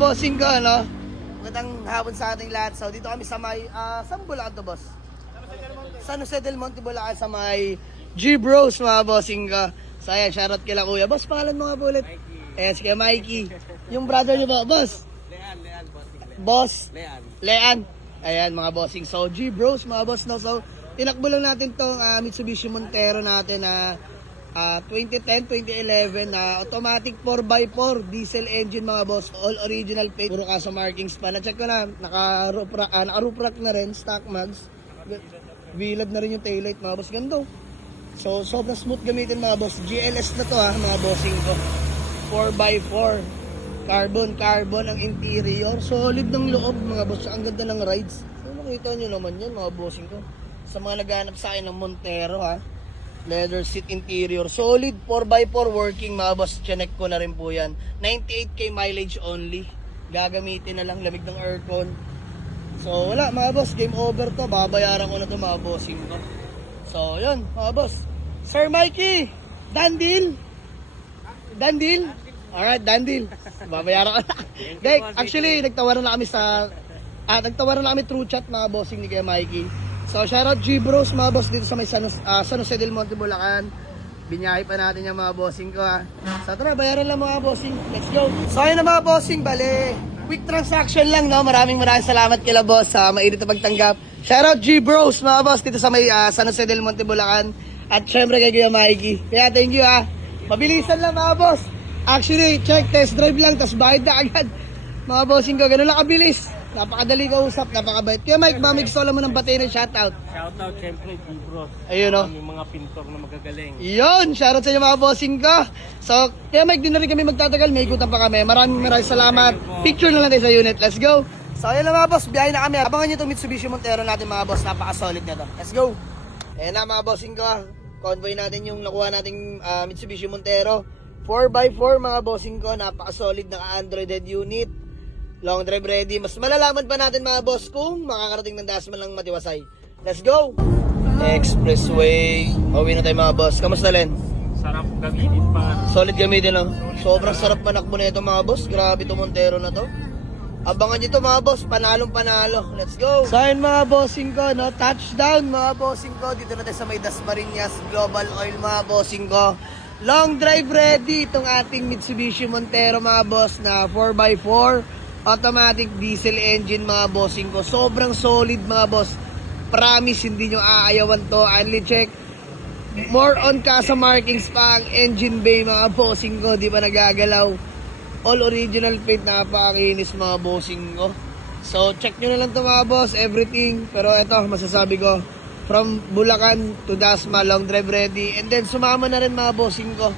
bossing ko, ano? Magandang hapon sa ating lahat. So, dito kami sa may, saan Bulacan to, boss? San Jose del Monte, Bulacan, sa may G-Bros, mga bossing ko. So, ayan, shoutout kila kuya. Boss, pangalan mo nga po ulit? Ayan, si Mikey. Yung brother niyo ba, boss? Lean, Boss? Lean. Lean. Ayan, mga bossing. So, G-Bros, mga boss, no? So, tinakbo lang natin tong Mitsubishi Montero natin na 2010, 2011 na automatic 4x4 diesel engine, mga boss. All original paint. Puro kaso markings pa. Na-check ko na. Naka-roof rack na rin. Stock mags. Bilad na rin yung taillight, mga boss. Ganda. So, sobrang smooth gamitin, mga boss. GLS na to, mga bossing ko. 4x4. Carbon ang interior. Solid ng loob, mga boss. Ang ganda ng rides. So, makita nyo naman yan, mga bossing ko. Sa mga naghanap sa akin ng Montero, leather seat interior. Solid 4x4 working, mga boss. Chinek ko na rin po yan. 98k mileage only. Gagamitin na lang, lamig ng aircon. So wala, mga boss, game over to. Babayaran ko na to, mga bossing ko. So yun, mga boss. Sir Mikey, done deal? Done deal? Alright, done deal. Babayaran ko na. Actually, nagtawaran na kami through chat, mga bossing ni Kuya Mikey. So, shoutout G-Bros, mga boss, dito sa may San Jose del Monte, Bulacan. Binyahe pa natin yung mga bossing ko, So, tara, bayaran lang, mga bossing. Let's go. So, ayun na, mga bossing, bale. Quick transaction lang, no? Maraming salamat kila boss sa mainit na pagtanggap. Shoutout G-Bros, mga boss, dito sa may San Jose del Monte, Bulacan. At syempre kay Kuya Mikey. Kaya thank you, Mabilisan lang, mga boss. Actually, check, test drive lang, tapos bayad na agad. Mga bossing ko, ganun lang kabilis. Napakadali ka usap, napakabait. Kaya Mike, mamigsola mo ng battery, shoutout. Shoutout syempre G-Bros. Ayun, no? Yung mga pintor na magagaling. Yun, shoutout sa inyo, mga bossing ko. So, kaya Mike, di na rin kami magtatagal. May ikutan pa kami. Maraming salamat. Picture na lang tayo sa unit. Let's go. So, ayun na, mga boss. Biyahe na kami. Abangan nyo itong Mitsubishi Montero natin, mga boss. Napaka-solid na to. Let's go. Ayan na, mga bossing ko. Convoy natin yung nakuha nating Mitsubishi Montero. 4x4, mga bossing ko. Napaka-solid na Android unit. Long drive ready. Mas malalaman pa natin, mga boss, kung makakarating ng Dasman lang matiwasay. Let's go! Expressway. Uwi na tayo, mga boss. Kamusta, Len? Sarap gamitin pa. Solid gamitin, no? Sobrang sarap manakbo na ito, mga boss. Grabe ito, Montero na to. Abangan nyo ito, mga boss. Panalong panalo. Let's go! So, ayun, mga bossing ko, no? Touchdown, mga bossing ko. Dito na tayo sa may Dasmariñas Global Oil, mga bossing ko. Long drive ready itong ating Mitsubishi Montero, mga boss, na 4x4. Automatic diesel engine, mga bossing ko. Sobrang solid, mga boss. Promise, hindi nyo aayawan to. Only check. More on kasa markings pa ang engine bay, mga bossing ko. Di ba nagagalaw? All original paint, napakakinis, mga bossing ko. So, check nyo na lang to, mga boss. Everything. Pero eto, masasabi ko. From Bulacan to Dasma, long drive ready. And then, sumama na rin, mga bossing ko.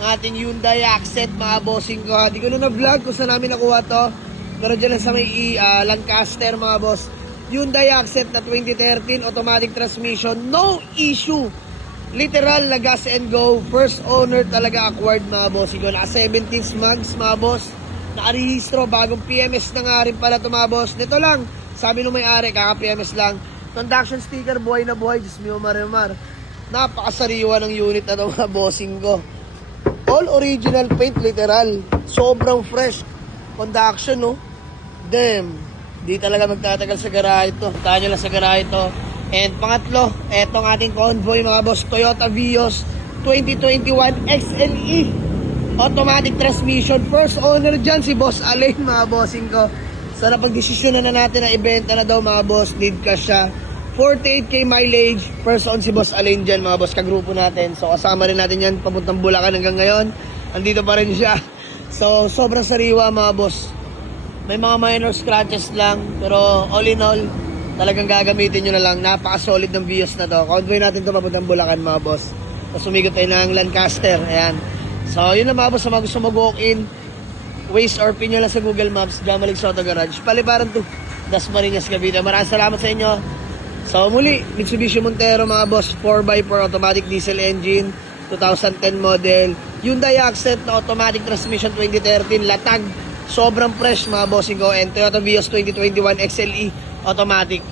Ang ating Hyundai Accent, mga bossing ko. Di ko na na-vlog kung saan namin nakuha to. Pero dyan lang sa may Lancaster, mga boss. Hyundai Accent na 2013, automatic transmission, no issue. Literal na gas and go. First owner talaga acquired, mga boss. Naka 17 mags, mga boss. Nakarehistro, bagong PMS na nga rin pala ito, mga boss. Dito lang, sabi nung may-ari, kaka-PMS lang. Conduction sticker, buhay na buhay, Diyos mio marimar. Napakasariwa ng unit na ito, mga bossing ko. All original paint, literal. Sobrang fresh. Conduction, no? Damn, di talaga magtatagal sa garahe ito. Puntahan nyo lang sa garahe ito. And pangatlo, etong ating convoy, mga boss, Toyota Vios 2021 XLE. Automatic transmission. First owner dyan, si Boss Alain, mga bossing ko. So napag-desisyon na natin na ibenta na daw, mga boss. Need cash siya. 48k mileage. First on si Boss Alain dyan, mga boss, kagrupo natin. So kasama rin natin yan, papuntang Bulacan hanggang ngayon. Andito pa rin siya. So sobrang sariwa, mga boss. May mga minor scratches lang, pero all in all, talagang gagamitin nyo na lang. Napaka-solid ng Vios na to. Convoy natin ito papuntang Bulacan, mga boss. Tapos sumigot tayo ng Lancaster. Ayan. So, yun lang, mga boss. Sa mga gusto mag-walk-in, Waze or pin nyo lang sa Google Maps, Jamalig Soto Garage. Paliparan to, Dasmariñas, Cavite. Maraming salamat sa inyo. So, muli, Mitsubishi Montero, mga boss. 4x4 automatic diesel engine, 2010 model. Hyundai Accent na automatic transmission 2013, latag. Sobrang fresh, mga bossing ko. And Toyota Vios 2021 XLE automatic.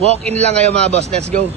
Walk-in lang kayo, mga boss. Let's go.